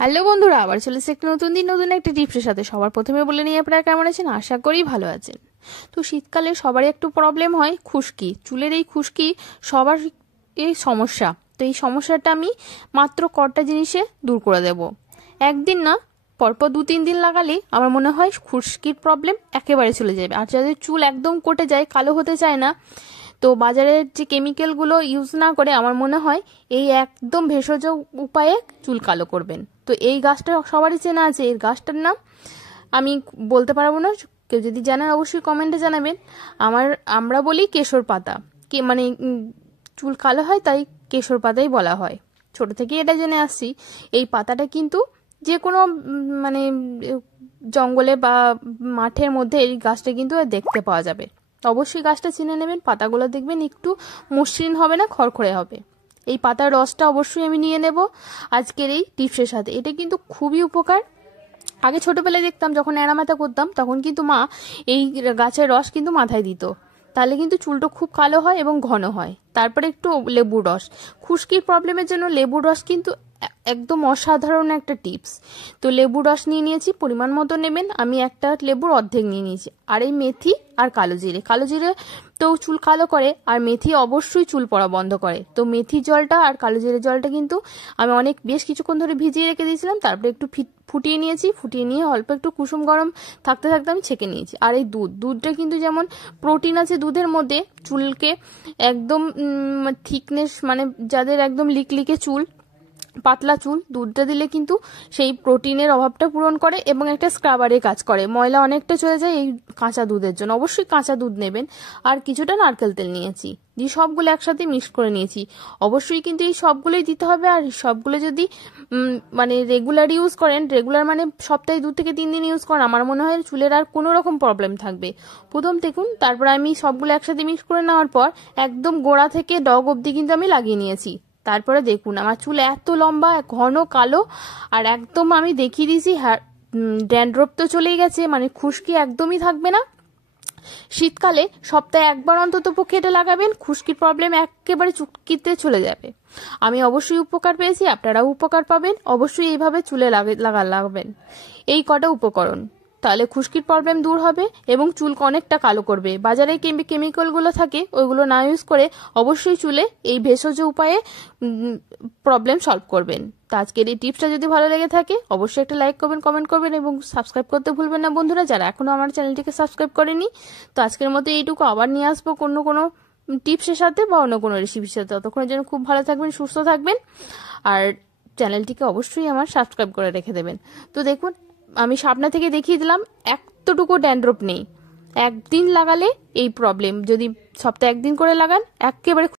Hello বন্ধুরা, আবার চলে এসেছি একটা নতুন দিন নতুন একটা টিপসের সাথে। সবার প্রথমে বলে নিয়ে আপনারা কেমন আছেন, আশা করি ভালো আছেন। তো শীতকালে সবারই একটু প্রবলেম হয় খুশকি, চুলের এই খুশকি সবার এই সমস্যা। তো এই সমস্যাটা আমি মাত্র কটা জিনিসে দূর করে দেব। একদিন না, পরপর 2-3 দিন লাগালে আমার মনে হয় খুশকির প্রবলেম একেবারে চলে যাবে। আর যাদের চুল একদম কটে যায়, কালো হতে চায় না, তো বাজারের যে কেমিক্যালগুলো ইউজ না করে আমার মনে হয় এই একদম ভেষজ উপায়ে চুল কালো করবেন। তো এই গাছটা সবারই চেনা আছে। এই গাছটার নাম আমি বলতে পারবো না, কেউ যদি জানেন অবশ্যই কমেন্টে জানাবেন। আমরা বলি কেশর পাতা, কে মানে চুল কালো হয় তাই কেশর পাতাই বলা হয়। ছোট থেকে এটা জেনে আসছি। এই পাতাটা কিন্তু যে কোনো মানে জঙ্গলে বা মাঠের মধ্যে এই গাছটা কিন্তু দেখতে পাওয়া যাবে। অবশ্যই গাছটা চিনে নেবেন। পাতাগুলো দেখবেন একটু মসৃণ হবে না, খড়খড়ে হবে। এই পাতার রসটা অবশ্যই আমি নিয়ে নেব আজকের এই টিপসের সাথে। এটা কিন্তু খুবই উপকার। আগে ছোটবেলায় দেখতাম যখন এড়ামাথা করতাম, তখন কিন্তু মা এই গাছের রস কিন্তু মাথায় দিত, তাহলে কিন্তু চুলটা খুব কালো হয় এবং ঘন হয়। তারপরে একটু লেবুর রস, খুশকির প্রবলেমের জন্য লেবুর রস কিন্তু একদম অসাধারণ একটা টিপস। তো লেবুর রস নিয়ে নিয়েছি, পরিমাণ মতো নেবেন। আমি একটা লেবুর অর্ধেক নিয়ে নিয়েছি। আর এই মেথি আর কালো জিরে তো চুল কালো করে, আর মেথি অবশ্যই চুল পড়া বন্ধ করে। তো মেথি জলটা আর কালো জিরে জলটা কিন্তু আমি বেশ কিছুক্ষণ ধরে ভিজিয়ে রেখে দিয়েছিলাম। তারপরে একটু ফুটিয়ে নিয়েছি, ফুটিয়ে নিয়ে অল্প একটু কুসুম গরম থাকতে থাকতে আমি ছেঁকে নিয়েছি। আর এই দুধটা কিন্তু যেমন প্রোটিন আছে দুধের মধ্যে, চুলকে একদম থিকনেস, মানে যাদের একদম লিকলিকে চুল, পাতলা চুল, দুধটা দিলে কিন্তু সেই প্রোটিনের অভাবটা পূরণ করে এবং একটা স্ক্রাবারের কাজ করে। ময়লা অনেকটা চলে যায় এই কাঁচা দুধের জন্য। অবশ্যই কাঁচা দুধ নেবেন। আর কিছুটা নারকেল তেল নিয়েছি, দিয়ে সবগুলো একসাথে মিক্স করে নিয়েছি। অবশ্যই কিন্তু এই সবগুলোই দিতে হবে। আর সবগুলো যদি মানে রেগুলার ইউজ করেন, রেগুলার মানে সপ্তাহে 2 থেকে 3 দিন ইউজ করেন, আমার মনে হয় চুলের আর কোনো রকম প্রবলেম থাকবে প্রথম দেখুন। তারপর আমি সবগুলো একসাথে মিক্স করে নেওয়ার পর একদম গোড়া থেকে ডগ অবধি কিন্তু আমি লাগিয়ে নিয়েছি। তারপরে দেখুন আমার চুল এত লম্বা, ঘন কালো, আর একদম আমি দেখিয়ে দিয়েছি ড্যান্ড্রফ তো চলেই গেছে, মানে খুশকি একদমই থাকবে না। শীতকালে সপ্তাহে একবার অন্তত পক্ষে এটা লাগাবেন, খুশকির প্রবলেম একেবারে চুটকিতে চলে যাবে। আমি অবশ্যই উপকার পেয়েছি, আপনারাও উপকার পাবেন। অবশ্যই এইভাবে চুলে লাগাবেন এই কটা উপকরণ, তাহলে খুশকির প্রবলেম দূর হবে এবং চুলকে অনেকটা কালো করবে। বাজারে কেমিক্যালগুলো থাকে, ওইগুলো না ইউজ করে অবশ্যই চুলে এই ভেষজ উপায়ে প্রবলেম সলভ করবেন। তো আজকের এই টিপসটা যদি ভালো লেগে থাকে অবশ্যই একটা লাইক করবেন, কমেন্ট করবেন এবং সাবস্ক্রাইব করতে ভুলবেন না বন্ধুরা, যারা এখনো আমার চ্যানেলটিকে সাবস্ক্রাইব করেনি। তো আজকের মতো এইটুকু, আবার নিয়ে আসবো কোনো টিপসের সাথে বা অন্য কোনো রেসিপির সাথে। ততক্ষণের জন্য খুব ভালো থাকবেন, সুস্থ থাকবেন, আর চ্যানেলটিকে অবশ্যই আমার সাবস্ক্রাইব করে রেখে দেবেন। তো দেখুন আমি সামনে থেকে দেখিয়ে দিলাম, এতটুকু ড্যান্ড্রফ নেই। একদিন লাগালে এই প্রবলেম, যদি সপ্তাহে একদিন করে লাগান একেবারে